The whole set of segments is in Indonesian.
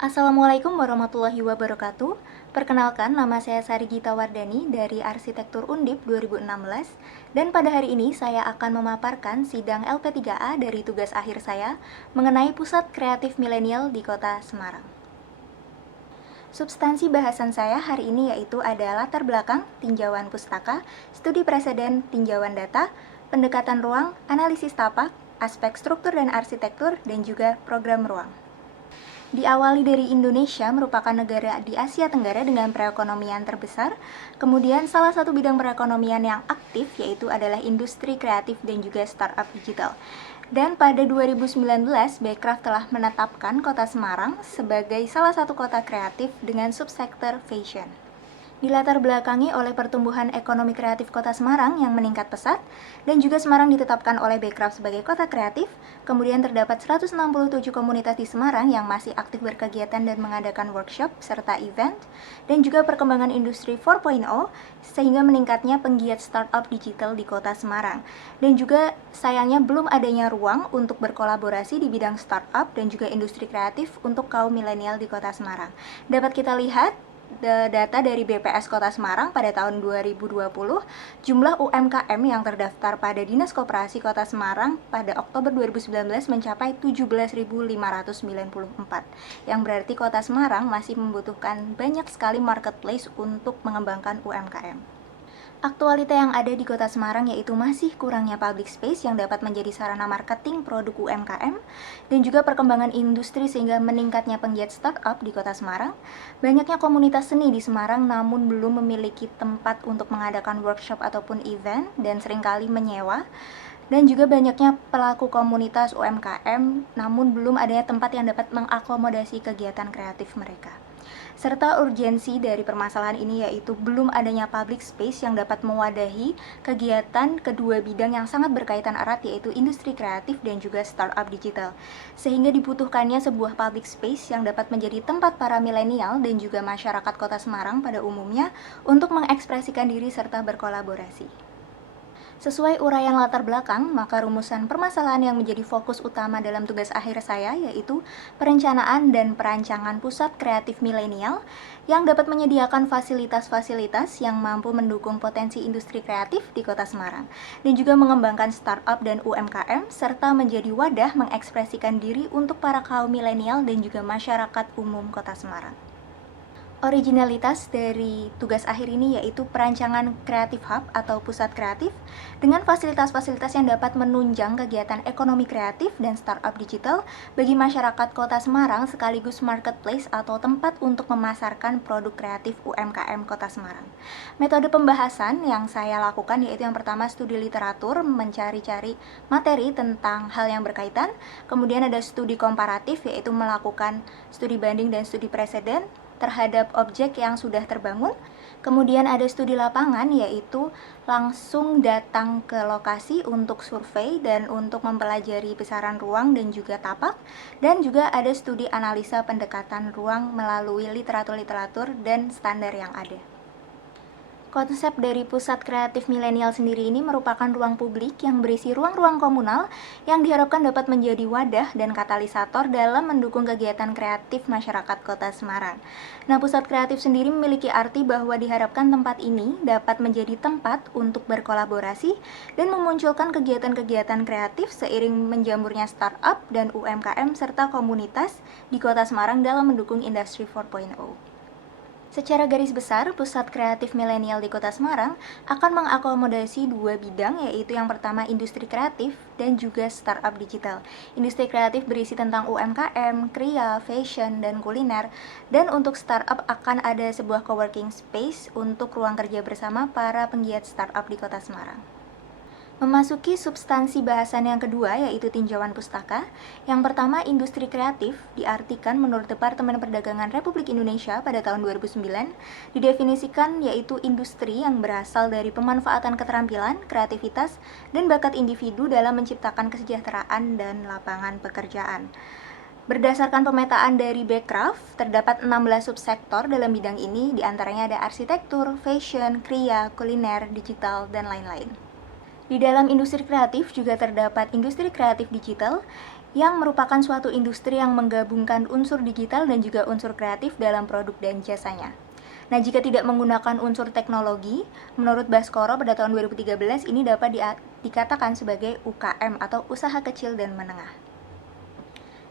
Assalamualaikum warahmatullahi wabarakatuh. Perkenalkan, nama saya Sari Gita Wardani dari Arsitektur Undip 2016. Dan pada hari ini saya akan memaparkan sidang LP3A dari tugas akhir saya mengenai Pusat Kreatif Milenial di Kota Semarang. Substansi bahasan saya hari ini yaitu ada latar belakang, tinjauan pustaka, studi preseden, tinjauan data, pendekatan ruang, analisis tapak, aspek struktur dan arsitektur, dan juga program ruang. Diawali dari Indonesia merupakan negara di Asia Tenggara dengan perekonomian terbesar. Kemudian salah satu bidang perekonomian yang aktif yaitu adalah industri kreatif dan juga startup digital. Dan pada 2019, Bekraf telah menetapkan Kota Semarang sebagai salah satu kota kreatif dengan subsektor fashion. Dilatar belakangi oleh pertumbuhan ekonomi kreatif Kota Semarang yang meningkat pesat, dan juga Semarang ditetapkan oleh Bekraf sebagai kota kreatif. Kemudian terdapat 167 komunitas di Semarang yang masih aktif berkegiatan dan mengadakan workshop serta event, dan juga perkembangan industri 4.0 sehingga meningkatnya penggiat startup digital di Kota Semarang. Dan juga sayangnya belum adanya ruang untuk berkolaborasi di bidang startup dan juga industri kreatif untuk kaum milenial di Kota Semarang. Dapat kita lihat data dari BPS Kota Semarang pada tahun 2020, jumlah UMKM yang terdaftar pada Dinas Koperasi Kota Semarang pada Oktober 2019 mencapai 17.594, yang berarti Kota Semarang masih membutuhkan banyak sekali marketplace untuk mengembangkan UMKM. Aktualita yang ada di Kota Semarang yaitu masih kurangnya public space yang dapat menjadi sarana marketing produk UMKM, dan juga perkembangan industri sehingga meningkatnya penggiat startup di Kota Semarang. Banyaknya komunitas seni di Semarang namun belum memiliki tempat untuk mengadakan workshop ataupun event dan seringkali menyewa. Dan juga banyaknya pelaku komunitas UMKM namun belum adanya tempat yang dapat mengakomodasi kegiatan kreatif mereka. Serta urgensi dari permasalahan ini yaitu belum adanya public space yang dapat mewadahi kegiatan kedua bidang yang sangat berkaitan erat yaitu industri kreatif dan juga startup digital. Sehingga dibutuhkannya sebuah public space yang dapat menjadi tempat para milenial dan juga masyarakat Kota Semarang pada umumnya untuk mengekspresikan diri serta berkolaborasi. Sesuai uraian latar belakang, maka rumusan permasalahan yang menjadi fokus utama dalam tugas akhir saya yaitu perencanaan dan perancangan pusat kreatif milenial yang dapat menyediakan fasilitas-fasilitas yang mampu mendukung potensi industri kreatif di Kota Semarang dan juga mengembangkan startup dan UMKM serta menjadi wadah mengekspresikan diri untuk para kaum milenial dan juga masyarakat umum Kota Semarang. Originalitas dari tugas akhir ini yaitu perancangan Creative Hub atau pusat kreatif dengan fasilitas-fasilitas yang dapat menunjang kegiatan ekonomi kreatif dan startup digital bagi masyarakat Kota Semarang sekaligus marketplace atau tempat untuk memasarkan produk kreatif UMKM Kota Semarang. Metode pembahasan yang saya lakukan yaitu yang pertama studi literatur, mencari-cari materi tentang hal yang berkaitan. Kemudian ada studi komparatif yaitu melakukan studi banding dan studi preseden terhadap objek yang sudah terbangun. Kemudian ada studi lapangan yaitu langsung datang ke lokasi untuk survei dan untuk mempelajari besaran ruang dan juga tapak. Dan juga ada studi analisa pendekatan ruang melalui literatur-literatur dan standar yang ada. Konsep dari Pusat Kreatif Milenial sendiri ini merupakan ruang publik yang berisi ruang-ruang komunal yang diharapkan dapat menjadi wadah dan katalisator dalam mendukung kegiatan kreatif masyarakat Kota Semarang. Nah, Pusat Kreatif sendiri memiliki arti bahwa diharapkan tempat ini dapat menjadi tempat untuk berkolaborasi dan memunculkan kegiatan-kegiatan kreatif seiring menjamurnya startup dan UMKM serta komunitas di Kota Semarang dalam mendukung industri 4.0. Secara garis besar, Pusat Kreatif Milenial di Kota Semarang akan mengakomodasi dua bidang, yaitu yang pertama industri kreatif dan juga startup digital. Industri kreatif berisi tentang UMKM, kria, fashion, dan kuliner. Dan untuk startup akan ada sebuah coworking space untuk ruang kerja bersama para penggiat startup di Kota Semarang. Memasuki substansi bahasan yang kedua yaitu tinjauan pustaka. Yang pertama, industri kreatif diartikan menurut Departemen Perdagangan Republik Indonesia pada tahun 2009 didefinisikan yaitu industri yang berasal dari pemanfaatan keterampilan, kreativitas, dan bakat individu dalam menciptakan kesejahteraan dan lapangan pekerjaan. Berdasarkan pemetaan dari Bekraf, terdapat 16 subsektor dalam bidang ini, diantaranya ada arsitektur, fashion, kria, kuliner, digital, dan lain-lain. Di dalam industri kreatif juga terdapat industri kreatif digital yang merupakan suatu industri yang menggabungkan unsur digital dan juga unsur kreatif dalam produk dan jasanya. Nah, jika tidak menggunakan unsur teknologi, menurut Baskoro pada tahun 2013 ini dapat dikatakan sebagai UKM atau usaha kecil dan menengah.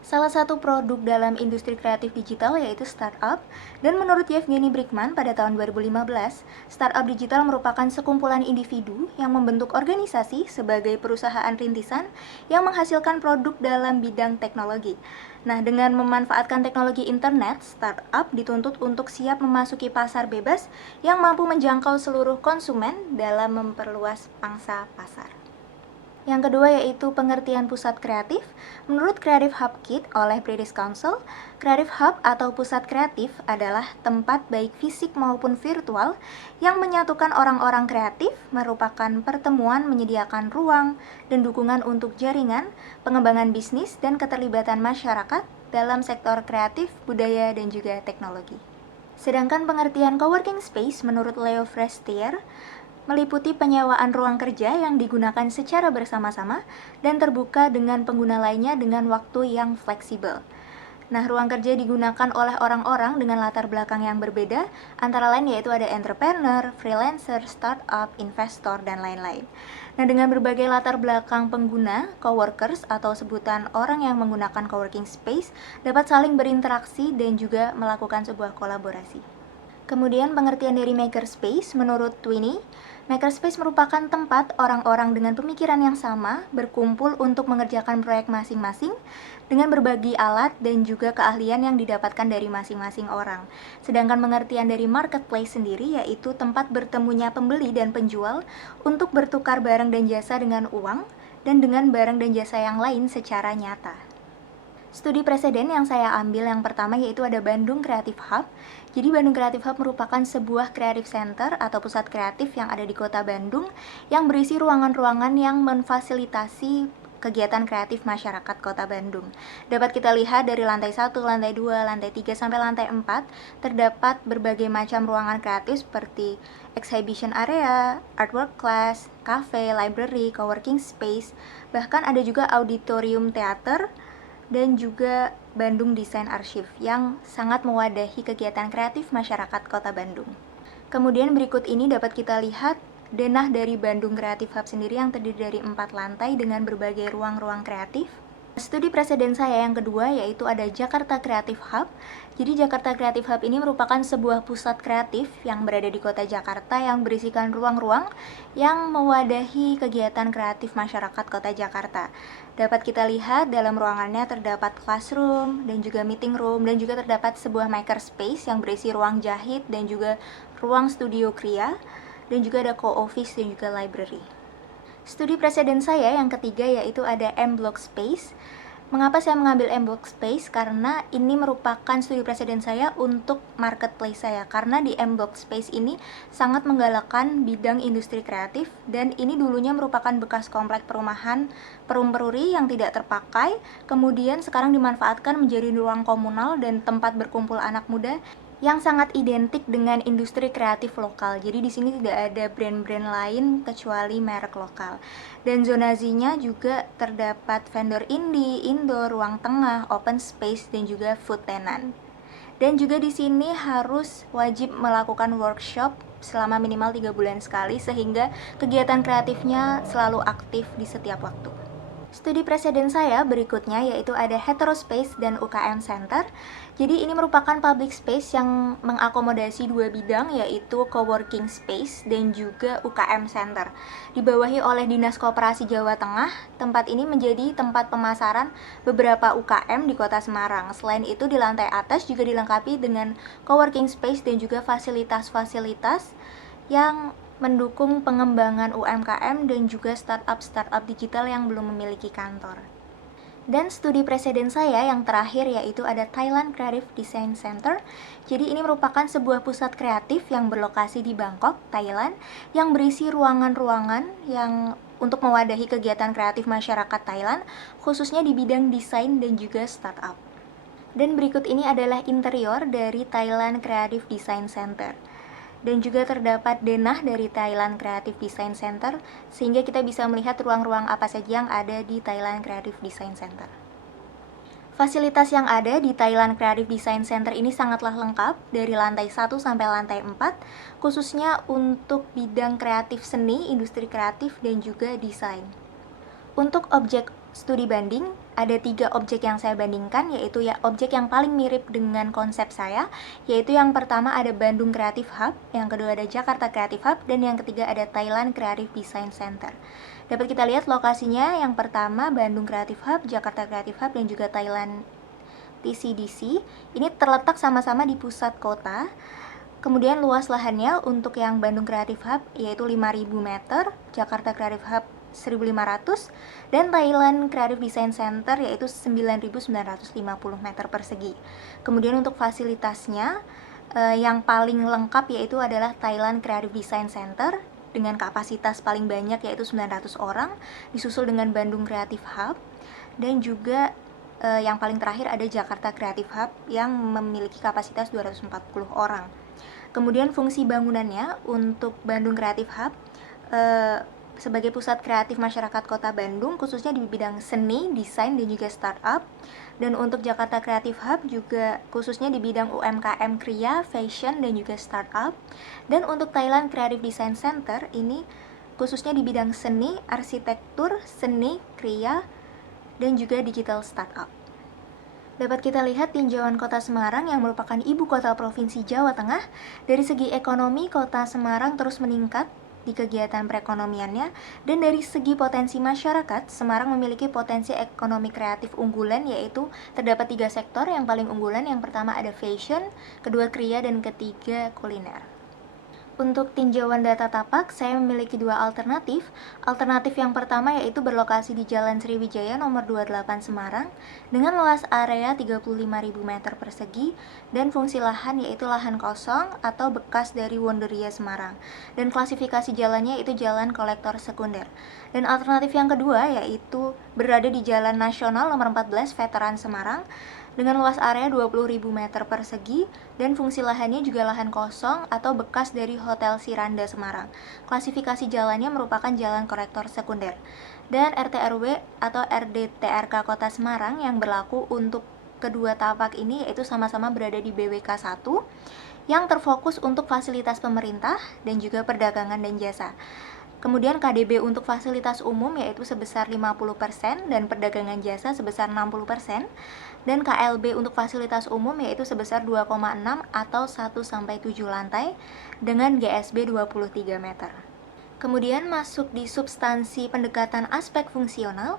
Salah satu produk dalam industri kreatif digital yaitu startup, dan menurut Yevgeny Brickman pada tahun 2015, startup digital merupakan sekumpulan individu yang membentuk organisasi sebagai perusahaan rintisan yang menghasilkan produk dalam bidang teknologi. Nah, dengan memanfaatkan teknologi internet, startup dituntut untuk siap memasuki pasar bebas yang mampu menjangkau seluruh konsumen dalam memperluas pangsa pasar. Yang kedua yaitu pengertian pusat kreatif. Menurut Creative Hub Kit oleh British Council, Creative Hub atau pusat kreatif adalah tempat baik fisik maupun virtual yang menyatukan orang-orang kreatif, merupakan pertemuan menyediakan ruang dan dukungan untuk jaringan, pengembangan bisnis, dan keterlibatan masyarakat dalam sektor kreatif, budaya, dan juga teknologi. Sedangkan pengertian coworking space menurut Leo Frestier meliputi penyewaan ruang kerja yang digunakan secara bersama-sama dan terbuka dengan pengguna lainnya dengan waktu yang fleksibel. Nah, ruang kerja digunakan oleh orang-orang dengan latar belakang yang berbeda, antara lain yaitu ada entrepreneur, freelancer, startup, investor, dan lain-lain. Nah, dengan berbagai latar belakang pengguna, coworkers atau sebutan orang yang menggunakan coworking space dapat saling berinteraksi dan juga melakukan sebuah kolaborasi. Kemudian pengertian dari makerspace menurut Twinny, makerspace merupakan tempat orang-orang dengan pemikiran yang sama berkumpul untuk mengerjakan proyek masing-masing dengan berbagi alat dan juga keahlian yang didapatkan dari masing-masing orang. Sedangkan pengertian dari marketplace sendiri yaitu tempat bertemunya pembeli dan penjual untuk bertukar barang dan jasa dengan uang dan dengan barang dan jasa yang lain secara nyata. Studi preseden yang saya ambil yang pertama yaitu ada Bandung Creative Hub. Jadi Bandung Creative Hub merupakan sebuah creative center atau pusat kreatif yang ada di kota Bandung yang berisi ruangan-ruangan yang memfasilitasi kegiatan kreatif masyarakat kota Bandung. Dapat kita lihat dari lantai 1, lantai 2, lantai 3, sampai lantai 4 terdapat berbagai macam ruangan kreatif seperti exhibition area, artwork class, cafe, library, coworking space, bahkan ada juga auditorium teater, dan juga Bandung Design Archive yang sangat mewadahi kegiatan kreatif masyarakat kota Bandung. Kemudian berikut ini dapat kita lihat denah dari Bandung Creative Hub sendiri yang terdiri dari 4 lantai dengan berbagai ruang-ruang kreatif. Studi preseden saya yang kedua yaitu ada Jakarta Creative Hub. Jadi Jakarta Creative Hub ini merupakan sebuah pusat kreatif yang berada di kota Jakarta yang berisikan ruang-ruang yang mewadahi kegiatan kreatif masyarakat kota Jakarta. Dapat kita lihat dalam ruangannya terdapat classroom dan juga meeting room dan juga terdapat sebuah makerspace yang berisi ruang jahit dan juga ruang studio kriya dan juga ada co-office dan juga library. Studi preseden saya yang ketiga yaitu ada M-Block Space. Mengapa saya mengambil M-Block Space? Karena ini merupakan studi preseden saya untuk marketplace saya. Karena di M-Block Space ini sangat menggalakkan bidang industri kreatif dan ini dulunya merupakan bekas komplek perumahan perum-peruri yang tidak terpakai, kemudian sekarang dimanfaatkan menjadi ruang komunal dan tempat berkumpul anak muda yang sangat identik dengan industri kreatif lokal. Jadi di sini tidak ada brand-brand lain kecuali merek lokal. Dan zonasinya juga terdapat vendor indie, indoor, ruang tengah, open space, dan juga food tenant. Dan juga di sini harus wajib melakukan workshop selama minimal 3 bulan sekali sehingga kegiatan kreatifnya selalu aktif di setiap waktu. Studi preseden saya berikutnya yaitu ada Heterospace dan UKM Center. Jadi ini merupakan public space yang mengakomodasi 2 bidang yaitu coworking space dan juga UKM Center. Dibawahi oleh Dinas Koperasi Jawa Tengah, tempat ini menjadi tempat pemasaran beberapa UKM di Kota Semarang. Selain itu di lantai atas juga dilengkapi dengan coworking space dan juga fasilitas-fasilitas yang mendukung pengembangan UMKM dan juga startup-startup digital yang belum memiliki kantor. Dan studi preseden saya yang terakhir yaitu ada Thailand Creative Design Center. Jadi ini merupakan sebuah pusat kreatif yang berlokasi di Bangkok, Thailand, yang berisi ruangan-ruangan yang untuk mewadahi kegiatan kreatif masyarakat Thailand, khususnya di bidang desain dan juga startup. Dan berikut ini adalah interior dari Thailand Creative Design Center. Dan juga terdapat denah dari Thailand Creative Design Center sehingga kita bisa melihat ruang-ruang apa saja yang ada di Thailand Creative Design Center. Fasilitas yang ada di Thailand Creative Design Center ini sangatlah lengkap dari lantai 1 sampai lantai 4, khususnya untuk bidang kreatif seni, industri kreatif, dan juga desain. Untuk objek studi banding, ada 3 objek yang saya bandingkan, yaitu ya objek yang paling mirip dengan konsep saya, yaitu yang pertama ada Bandung Creative Hub, yang kedua ada Jakarta Creative Hub, dan yang ketiga ada Thailand Creative Design Center. Dapat kita lihat lokasinya, yang pertama Bandung Creative Hub, Jakarta Creative Hub, dan juga Thailand TCDC. Ini terletak sama-sama di pusat kota. Kemudian luas lahannya untuk yang Bandung Creative Hub yaitu 5.000 meter, Jakarta Creative Hub 1.500, dan Thailand Creative Design Center yaitu 9.950 meter persegi. Kemudian untuk fasilitasnya, yang paling lengkap yaitu adalah Thailand Creative Design Center dengan kapasitas paling banyak yaitu 900 orang, disusul dengan Bandung Creative Hub, dan juga yang paling terakhir ada Jakarta Creative Hub yang memiliki kapasitas 240 orang. Kemudian fungsi bangunannya untuk Bandung Creative Hub sebagai pusat kreatif masyarakat Kota Bandung, khususnya di bidang seni, desain, dan juga startup. Dan untuk Jakarta Creative Hub juga khususnya di bidang UMKM Kria, fashion, dan juga startup. Dan untuk Thailand Creative Design Center ini khususnya di bidang seni, arsitektur, seni, kria, dan juga digital startup. Dapat kita lihat tinjauan Kota Semarang yang merupakan ibu kota Provinsi Jawa Tengah. Dari segi ekonomi, Kota Semarang terus meningkat di kegiatan perekonomiannya, dan dari segi potensi masyarakat, Semarang memiliki potensi ekonomi kreatif unggulan, yaitu terdapat 3 sektor yang paling unggulan. Yang pertama ada fashion, kedua kria, dan ketiga kuliner. Untuk tinjauan data tapak, saya memiliki 2 alternatif. Alternatif yang pertama yaitu berlokasi di Jalan Sriwijaya nomor 28 Semarang dengan luas area 35.000 meter persegi dan fungsi lahan yaitu lahan kosong atau bekas dari Wonderia Semarang. Dan klasifikasi jalannya itu jalan kolektor sekunder. Dan alternatif yang kedua yaitu berada di Jalan Nasional nomor 14 Veteran Semarang dengan luas area 20.000 meter persegi dan fungsi lahannya juga lahan kosong atau bekas dari Hotel Siranda Semarang. Klasifikasi jalannya merupakan jalan kolektor sekunder. Dan RT/RW atau RDTRK Kota Semarang yang berlaku untuk kedua tapak ini yaitu sama-sama berada di BWK 1 yang terfokus untuk fasilitas pemerintah dan juga perdagangan dan jasa. Kemudian KDB untuk fasilitas umum yaitu sebesar 50% dan perdagangan jasa sebesar 60%, dan KLB untuk fasilitas umum yaitu sebesar 2,6 atau 1-7 lantai dengan GSB 23 meter. Kemudian masuk di substansi pendekatan aspek fungsional.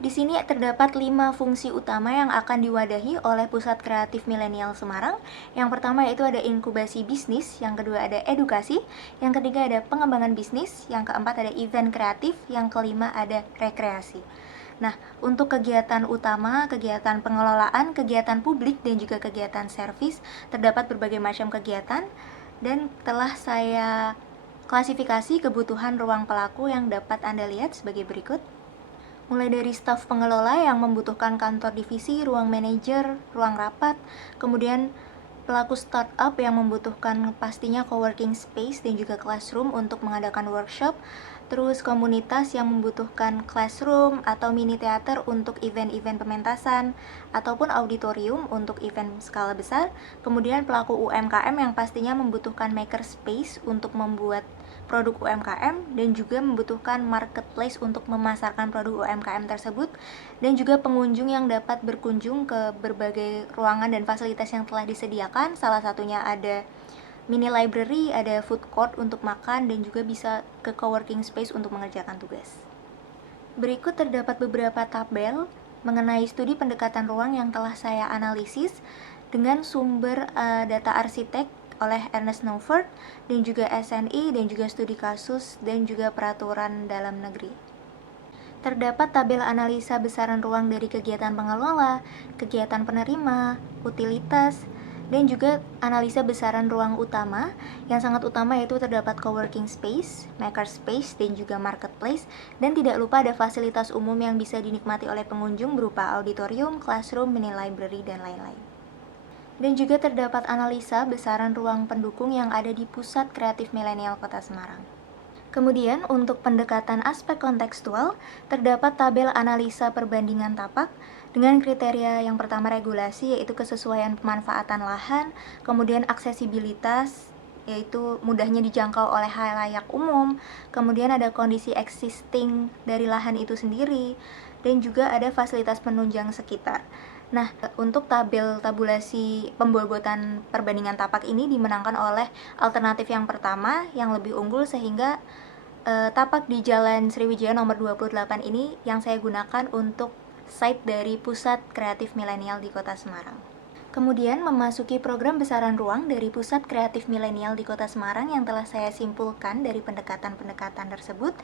Di sini terdapat 5 fungsi utama yang akan diwadahi oleh Pusat Kreatif Milenial Semarang. Yang pertama yaitu ada inkubasi bisnis, yang kedua ada edukasi, yang ketiga ada pengembangan bisnis, yang keempat ada event kreatif, yang kelima ada rekreasi. Nah, untuk kegiatan utama, kegiatan pengelolaan, kegiatan publik, dan juga kegiatan servis, terdapat berbagai macam kegiatan, dan telah saya klasifikasi kebutuhan ruang pelaku yang dapat Anda lihat sebagai berikut. Mulai dari staf pengelola yang membutuhkan kantor divisi, ruang manajer, ruang rapat, kemudian pelaku startup yang membutuhkan pastinya coworking space dan juga classroom untuk mengadakan workshop, terus komunitas yang membutuhkan classroom atau mini teater untuk event-event pementasan, ataupun auditorium untuk event skala besar, kemudian pelaku UMKM yang pastinya membutuhkan maker space untuk membuat produk UMKM dan juga membutuhkan marketplace untuk memasarkan produk UMKM tersebut, dan juga pengunjung yang dapat berkunjung ke berbagai ruangan dan fasilitas yang telah disediakan. Salah satunya ada mini library, ada food court untuk makan, dan juga bisa ke coworking space untuk mengerjakan tugas. Berikut terdapat beberapa tabel mengenai studi pendekatan ruang yang telah saya analisis dengan sumber data arsitek oleh Ernest Noffert dan juga SNI dan juga studi kasus dan juga peraturan dalam negeri. Terdapat tabel analisa besaran ruang dari kegiatan pengelola, kegiatan penerima, utilitas, dan juga analisa besaran ruang utama. Yang sangat utama yaitu terdapat coworking space, maker space, dan juga marketplace, dan tidak lupa ada fasilitas umum yang bisa dinikmati oleh pengunjung berupa auditorium, classroom, mini library, dan lain-lain. Dan juga terdapat analisa besaran ruang pendukung yang ada di Pusat Kreatif Milenial Kota Semarang. Kemudian untuk pendekatan aspek kontekstual, terdapat tabel analisa perbandingan tapak Dengan kriteria yang pertama regulasi, yaitu kesesuaian pemanfaatan lahan, kemudian aksesibilitas, yaitu mudahnya dijangkau oleh halayak umum, kemudian ada kondisi existing dari lahan itu sendiri, dan juga ada fasilitas penunjang sekitar. Nah, untuk tabulasi pembobotan perbandingan tapak ini dimenangkan oleh alternatif yang pertama yang lebih unggul, sehingga tapak di Jalan Sriwijaya nomor 28 ini yang saya gunakan untuk site dari Pusat Kreatif Milenial di Kota Semarang. Kemudian memasuki program besaran ruang dari Pusat Kreatif Milenial di Kota Semarang yang telah saya simpulkan dari pendekatan-pendekatan tersebut,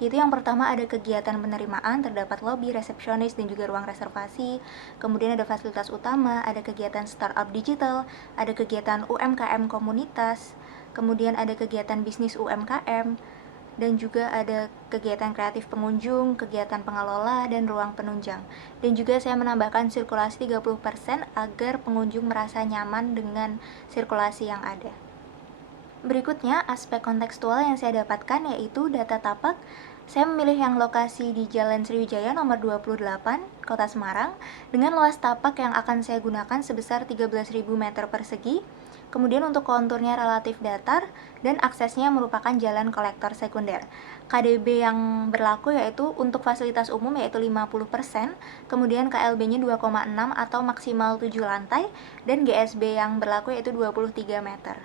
yaitu yang pertama ada kegiatan penerimaan, terdapat lobby, resepsionis, dan juga ruang reservasi. Kemudian ada fasilitas utama, ada kegiatan startup digital, ada kegiatan UMKM komunitas, kemudian ada kegiatan bisnis UMKM, dan juga ada kegiatan kreatif pengunjung, kegiatan pengelola, dan ruang penunjang. Dan juga saya menambahkan sirkulasi 30% agar pengunjung merasa nyaman dengan sirkulasi yang ada. Berikutnya, aspek kontekstual yang saya dapatkan yaitu data tapak. Saya memilih yang lokasi di Jalan Sriwijaya nomor 28, Kota Semarang, dengan luas tapak yang akan saya gunakan sebesar 13.000 meter persegi. Kemudian untuk konturnya relatif datar dan aksesnya merupakan jalan kolektor sekunder. KDB yang berlaku yaitu untuk fasilitas umum yaitu 50%, kemudian KLB-nya 2,6 atau maksimal 7 lantai, dan GSB yang berlaku yaitu 23 meter.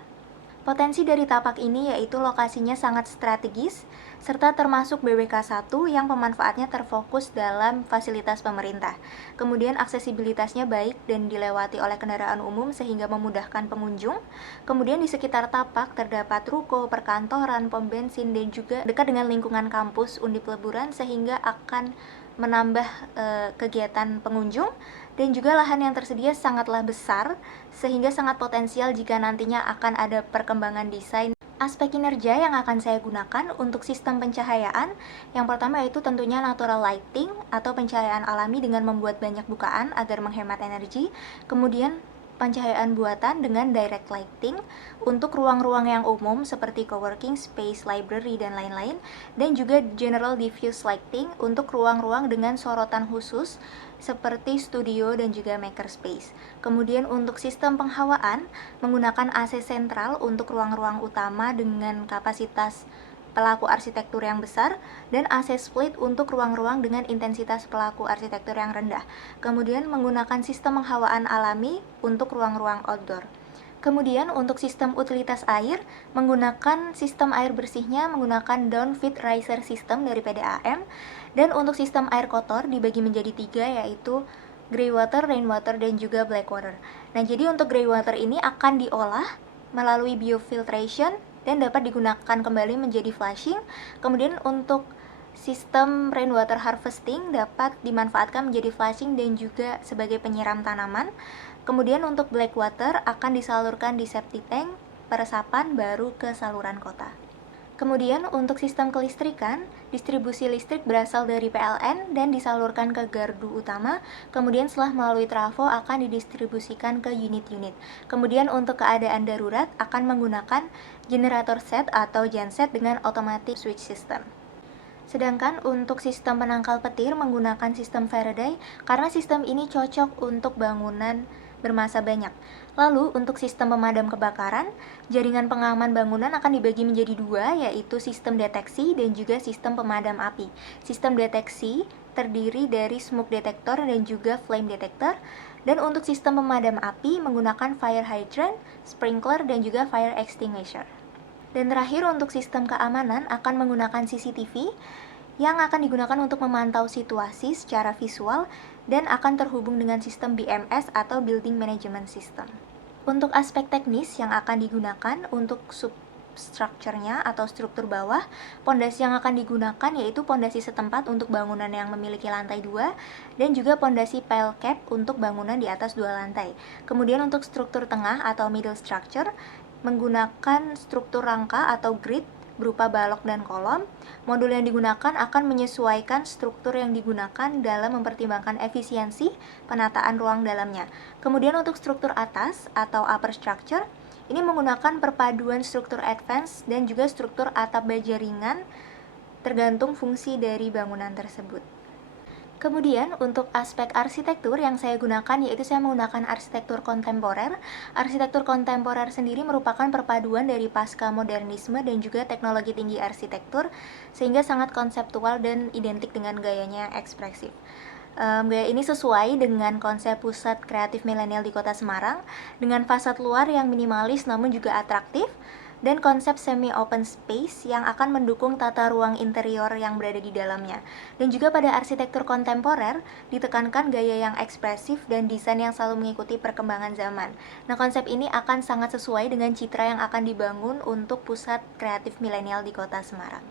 Potensi dari tapak ini yaitu lokasinya sangat strategis, serta termasuk BWK 1 yang pemanfaatnya terfokus dalam fasilitas pemerintah. Kemudian aksesibilitasnya baik dan dilewati oleh kendaraan umum sehingga memudahkan pengunjung. Kemudian di sekitar tapak terdapat ruko, perkantoran, pom bensin, dan juga dekat dengan lingkungan kampus Undip Leburan sehingga akan menambah kegiatan pengunjung. Dan juga lahan yang tersedia sangatlah besar, sehingga sangat potensial jika nantinya akan ada perkembangan desain. Aspek kinerja yang akan saya gunakan untuk sistem pencahayaan, yang pertama yaitu tentunya natural lighting atau pencahayaan alami dengan membuat banyak bukaan agar menghemat energi. Kemudian pencahayaan buatan dengan direct lighting untuk ruang-ruang yang umum seperti coworking space, library, dan lain-lain, dan juga general diffuse lighting untuk ruang-ruang dengan sorotan khusus seperti studio dan juga makerspace. Kemudian untuk sistem penghawaan menggunakan AC sentral untuk ruang-ruang utama dengan kapasitas pelaku arsitektur yang besar, dan AC split untuk ruang-ruang dengan intensitas pelaku arsitektur yang rendah. Kemudian menggunakan sistem penghawaan alami untuk ruang-ruang outdoor. Kemudian untuk sistem utilitas air, menggunakan sistem air bersihnya menggunakan downfit riser system dari PDAM, dan untuk sistem air kotor dibagi menjadi 3 yaitu grey water, rainwater, dan juga black water. Nah, jadi untuk grey water ini akan diolah melalui biofiltration dan dapat digunakan kembali menjadi flushing. Kemudian untuk sistem rainwater harvesting dapat dimanfaatkan menjadi flushing dan juga sebagai penyiram tanaman. Kemudian untuk black water akan disalurkan di septic tank, peresapan baru ke saluran kota. Kemudian untuk sistem kelistrikan, distribusi listrik berasal dari PLN dan disalurkan ke gardu utama, kemudian setelah melalui trafo akan didistribusikan ke unit-unit. Kemudian untuk keadaan darurat akan menggunakan generator set atau genset dengan automatic switch system. Sedangkan untuk sistem penangkal petir menggunakan sistem Faraday karena sistem ini cocok untuk bangunan bermassa banyak. Lalu untuk sistem pemadam kebakaran, jaringan pengaman bangunan akan dibagi menjadi 2, yaitu sistem deteksi dan juga sistem pemadam api. Sistem deteksi terdiri dari smoke detector dan juga flame detector, dan untuk sistem pemadam api menggunakan fire hydrant, sprinkler, dan juga fire extinguisher. Dan terakhir untuk sistem keamanan akan menggunakan CCTV yang akan digunakan untuk memantau situasi secara visual dan akan terhubung dengan sistem BMS atau Building Management System. Untuk aspek teknis yang akan digunakan untuk substructure-nya atau struktur bawah, pondasi yang akan digunakan yaitu pondasi setempat untuk bangunan yang memiliki lantai 2 dan juga pondasi pile cap untuk bangunan di atas 2 lantai. Kemudian untuk struktur tengah atau middle structure menggunakan struktur rangka atau grid berupa balok dan kolom. Modul yang digunakan akan menyesuaikan struktur yang digunakan dalam mempertimbangkan efisiensi penataan ruang dalamnya. Kemudian untuk struktur atas atau upper structure, ini menggunakan perpaduan struktur advance dan juga struktur atap baja ringan tergantung fungsi dari bangunan tersebut. Kemudian untuk aspek arsitektur yang saya gunakan yaitu saya menggunakan arsitektur kontemporer. Arsitektur kontemporer sendiri merupakan perpaduan dari pasca modernisme dan juga teknologi tinggi arsitektur sehingga sangat konseptual dan identik dengan gayanya ekspresif. Gaya ini sesuai dengan konsep pusat kreatif milenial di Kota Semarang dengan fasad luar yang minimalis namun juga atraktif dan konsep semi-open space yang akan mendukung tata ruang interior yang berada di dalamnya. Dan juga pada arsitektur kontemporer, ditekankan gaya yang ekspresif dan desain yang selalu mengikuti perkembangan zaman. Nah, konsep ini akan sangat sesuai dengan citra yang akan dibangun untuk pusat kreatif milenial di Kota Semarang.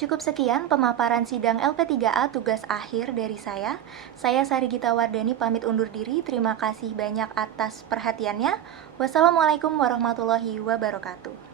Cukup sekian pemaparan sidang LP3A tugas akhir dari saya. Saya Sari Gita Wardani pamit undur diri. Terima kasih banyak atas perhatiannya. Wassalamualaikum warahmatullahi wabarakatuh.